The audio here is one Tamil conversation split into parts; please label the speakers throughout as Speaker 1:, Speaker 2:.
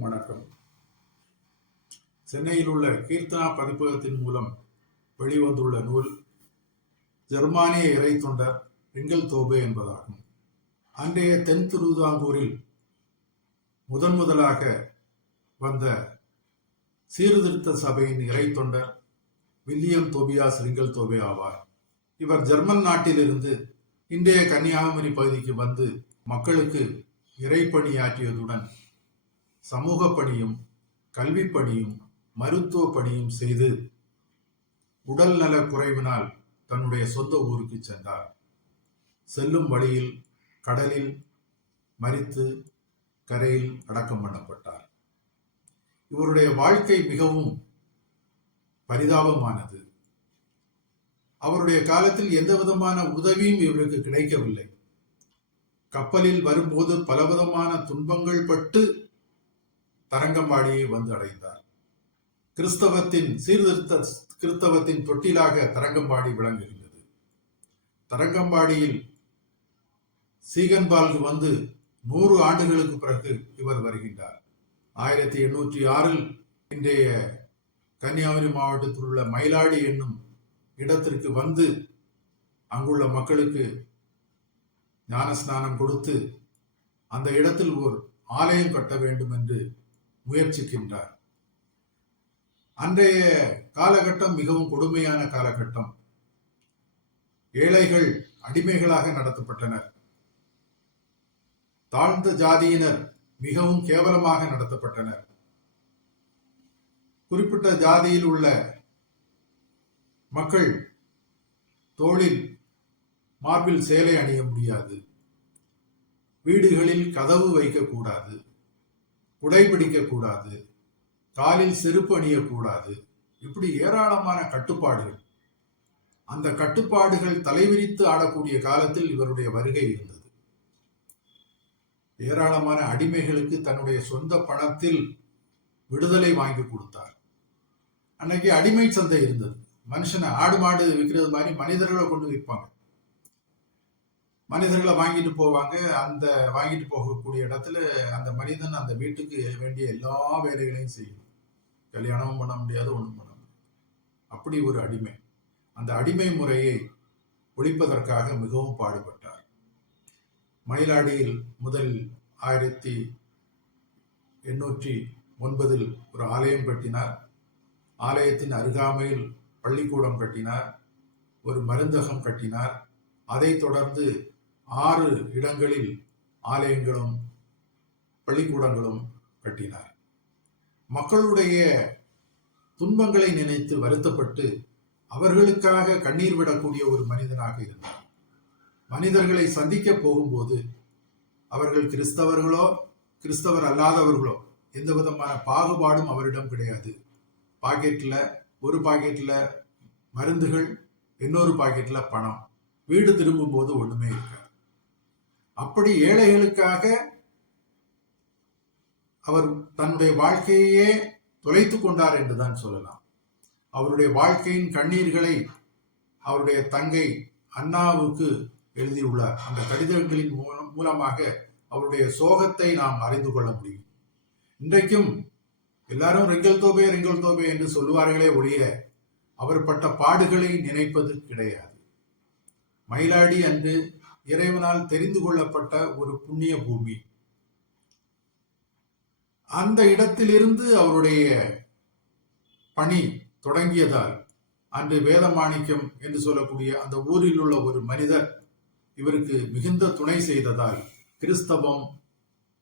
Speaker 1: அனைவருக்கும் வணக்கம். சென்னையில் உள்ள கீர்த்தனா பதிப்பகத்தின் மூலம் வெளிவந்துள்ள நூல் ஜெர்மானிய இறை தொண்டர் ரிங்கல் தோபே என்பதாகும். அன்றைய தென் திருவிதாங்கூரில் முதன் முதலாக வந்த சீர்திருத்த சபையின் இறை தொண்டர் வில்லியம் தோபியாஸ் ரிங்கல் தோபே ஆவார். இவர் ஜெர்மன் நாட்டிலிருந்து இன்றைய கன்னியாகுமரி பகுதிக்கு வந்து மக்களுக்கு இறைப்பணியாற்றியதுடன் சமூக பணியும் கல்வி பணியும் மருத்துவ பணியும் செய்து உடல் நல குறைவினால் தன்னுடைய சொந்த ஊருக்கு சென்றார். செல்லும் வழியில் கடலில் மறித்து கரையில் அடக்கம் பண்ணப்பட்டார். இவருடைய வாழ்க்கை மிகவும் பரிதாபமானது. அவருடைய காலத்தில் எந்த விதமான உதவியும் இவருக்கு கிடைக்கவில்லை. கப்பலில் வரும்போது பலவிதமான துன்பங்கள் பட்டு தரங்கம்பாடியை வந்து அடைந்தார் கிறிஸ்தவத்தின் சீர்திருத்த கிறிஸ்தவத்தின் தொட்டிலாக தரங்கம்பாடி விளங்குகின்றது. தரங்கம்பாடியில் சீகன்பால்கு வந்து நூறு ஆண்டுகளுக்கு பிறகு இவர் வருகின்றார். ஆயிரத்தி எண்ணூற்றி ஆறில் இன்றைய கன்னியாகுமரி மாவட்டத்தில் உள்ள மயிலாடி என்னும் இடத்திற்கு வந்து அங்குள்ள மக்களுக்கு ஞானஸ்நானம் கொடுத்து அந்த இடத்தில் ஒரு ஆலயம் கட்ட வேண்டும் என்று முயற்சிக்கின்றார். அன்றைய காலகட்டம் மிகவும் கொடுமையான காலகட்டம். ஏழைகள் அடிமைகளாக நடத்தப்பட்டனர். தாழ்ந்த ஜாதியினர் மிகவும் கேவலமாக நடத்தப்பட்டனர். குறிப்பிட்ட ஜாதியில் உள்ள மக்கள் தோளில் மார்பில் சேலை அணிய முடியாது. வீடுகளில் கதவு வைக்கக்கூடாது. குடைபிடிக்கக்கூடாது காலில் செருப்பு அணியக்கூடாது. இப்படி ஏராளமான கட்டுப்பாடுகள். அந்த கட்டுப்பாடுகள் தலைவிரித்து ஆடக்கூடிய காலத்தில் இவருடைய வருகை இருந்தது. ஏராளமான அடிமைகளுக்கு தன்னுடைய சொந்த பணத்தில் விடுதலை வாங்கி கொடுத்தார். அன்னைக்கு அடிமை சந்தை இருந்தது. மனுஷனை ஆடு மாடு விற்கிறது மாதிரி மனிதர்களை கொண்டு விற்பாங்க. மனிதர்களை வாங்கிட்டு போவாங்க. அந்த வாங்கிட்டு போகக்கூடிய இடத்துல அந்த மனிதன் அந்த வீட்டுக்கு வேண்டிய எல்லா வேலைகளையும் செய்யணும் கல்யாணமும் பண்ண முடியாது ஒன்றும் பண்ண முடியாது. அப்படி ஒரு அடிமை. அந்த அடிமை முறையை ஒழிப்பதற்காக மிகவும் பாடுபட்டார். மயிலாடியில் முதல் ஆயிரத்தி எண்ணூற்றி ஒன்பதில் ஒரு ஆலயம் கட்டினார். ஆலயத்தின் அருகாமையில் பள்ளிக்கூடம் கட்டினார். ஒரு மருந்தகம் கட்டினார். அதைத் தொடர்ந்து ஆறு இடங்களில் ஆலயங்களும் பள்ளிக்கூடங்களும் கட்டினார். மக்களுடைய துன்பங்களை நினைத்து வருத்தப்பட்டு அவர்களுக்காக கண்ணீர் விடக்கூடிய ஒரு மனிதனாக இருந்தார். மனிதர்களை சந்திக்க போகும்போது அவர்கள் கிறிஸ்தவர்களோ கிறிஸ்தவர் அல்லாதவர்களோ எந்த விதமான பாகுபாடும் அவரிடம் கிடையாது. பாக்கெட்டில் ஒரு பாக்கெட்டில் மருந்துகள் இன்னொரு பாக்கெட்டில் பணம். வீடு திரும்பும் போது ஒன்றுமே இருக்காது. அப்படி ஏழைகளுக்காக அவர் தன்னுடைய வாழ்க்கையே தொலைத்து கொண்டார் என்றுதான் சொல்லலாம். அவருடைய வாழ்க்கையின் கண்ணீர்களை அவருடைய தங்கை அண்ணாவுக்கு எழுதியுள்ளார். அந்த கடிதங்களின் மூலமாக அவருடைய சோகத்தை நாம் அறிந்து கொள்ள முடியும். இன்றைக்கும் எல்லாரும் ரிங்கல் தோபே ரிங்கல் தோபே என்று சொல்லுவார்களே ஒழிய அவர் பட்ட பாடுகளை நினைப்பது கிடையாது. மயிலாடி அன்று இறைவனால் தெரிந்து கொள்ளப்பட்ட ஒரு புண்ணிய பூமி. அந்த இடத்திலிருந்து அவருடைய பணி தொடங்கியதால் அன்று வேதமாணிக்கம் என்று சொல்லக்கூடிய அந்த ஊரில் உள்ள ஒரு மனிதர் இவருக்கு மிகுந்த துணை செய்ததால் கிறிஸ்தவம்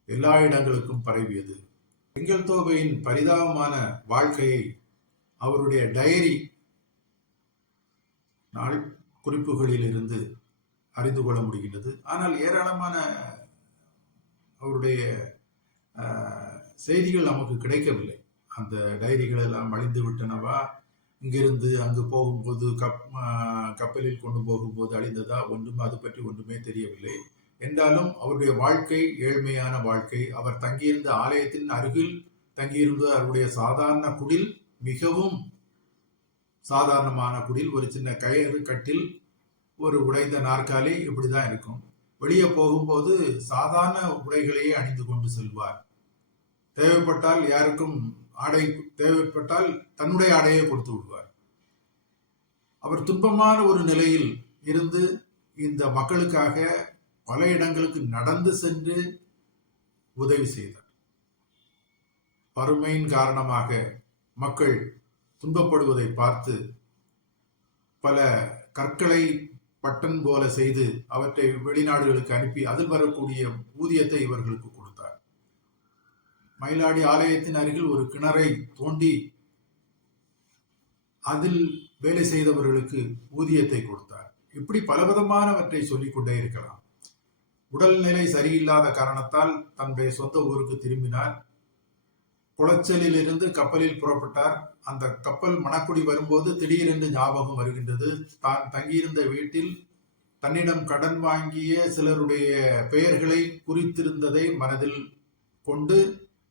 Speaker 1: எல்லா இடங்களுக்கும் பரவியது. எங்கள் பரிதாபமான வாழ்க்கையை அவருடைய டைரி நாள் குறிப்புகளில் இருந்து அறிந்து கொள்ள முடிகின்றது. ஆனால் ஏராளமான அவருடைய செய்திகள் நமக்கு கிடைக்கவில்லை. அந்த டைரிகள் எல்லாம் அழிந்து விட்டனவா? இங்கிருந்து அங்கு போகும்போது கப் கப்பலில் கொண்டு போகும்போது அழிந்ததா? ஒன்றும் அது பற்றி ஒன்றுமே தெரியவில்லை. என்றாலும் அவருடைய வாழ்க்கை ஏழ்மையான வாழ்க்கை. அவர் தங்கியிருந்த ஆலயத்தின் அருகில் தங்கியிருந்த அவருடைய சாதாரண குடில் மிகவும் சாதாரணமான குடில். ஒரு சின்ன கயிறு கட்டில் ஒரு உடைந்த நாற்காலி இப்படி தான் இருக்கும். வெளியே போகும்போது சாதாரண உடைகளையே அணிந்து கொண்டு செல்வார். தேவைப்பட்டால் யாருக்கும் ஆடை தேவைப்பட்டால் தன்னுடைய ஆடையை கொடுத்து விடுவார். அவர் துன்பமான ஒரு நிலையில் இருந்து இந்த மக்களுக்காக பல இடங்களுக்கு நடந்து சென்று உதவி செய்தார். வறுமையின் காரணமாக மக்கள் துன்பப்படுவதை பார்த்து பல கற்களை பட்டன் போல செய்து அவற்றை வெளிநாடுகளுக்கு அனுப்பி அதில் வரக்கூடிய ஊதியத்தை இவர்களுக்கு கொடுத்தார். மயிலாடி ஆலயத்தின் அருகில் ஒரு கிணறை தோண்டி அதில் வேலை செய்தவர்களுக்கு ஊதியத்தை கொடுத்தார். இப்படி பலவிதமானவற்றை சொல்லிக் கொண்டே இருக்கலாம். உடல்நிலை சரியில்லாத காரணத்தால் தன்னுடைய சொந்த ஊருக்கு திரும்பினார். குளச்சலில் இருந்து கப்பலில் புறப்பட்டார். அந்த கப்பல் மணக்குடி வரும்போது திடீரென்று ஞாபகம் வருகின்றது. தான் தங்கியிருந்த வீட்டில் தன்னிடம் கடன் வாங்கிய சிலருடைய பெயர்களை குறித்திருந்ததை மனதில் கொண்டு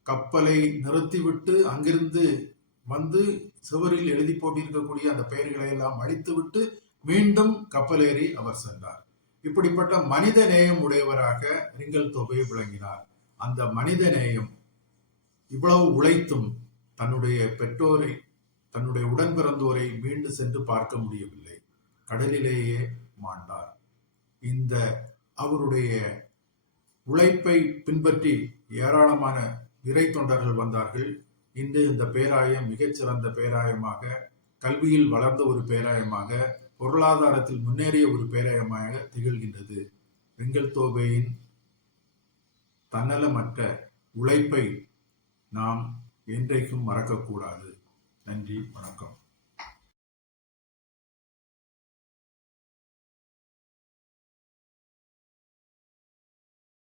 Speaker 1: கப்பலை நிறுத்திவிட்டு அங்கிருந்து வந்து சுவரில் எழுதி போட்டிருக்கக்கூடிய அந்த பெயர்களை எல்லாம் அழித்துவிட்டு மீண்டும் கப்பலேறி அவர் சென்றார். இப்படிப்பட்ட மனித நேயம் உடையவராக ரிங்கல் தொகை விளங்கினார். அந்த மனித நேயம் இவ்வளவு உழைத்தும் தன்னுடைய பெற்றோரை தன்னுடைய உடன் பிறந்தோரை மீண்டு சென்று பார்க்க முடியவில்லை. கடலிலேயே மாண்டார். இந்த அவருடைய உழைப்பை பின்பற்றி ஏராளமான இறை தொண்டர்கள் வந்தார்கள். இன்று இந்த பேராயம் மிகச்சிறந்த பேராயமாக கல்வியில் வளர்ந்த ஒரு பேராயமாக பொருளாதாரத்தில் முன்னேறிய ஒரு பேராயமாக திகழ்கின்றது. வெங்கல் தோபையின் தன்னலமற்ற உழைப்பை நாம் என்றைக்கும் மறக்கக்கூடாது. நன்றி வணக்கம்.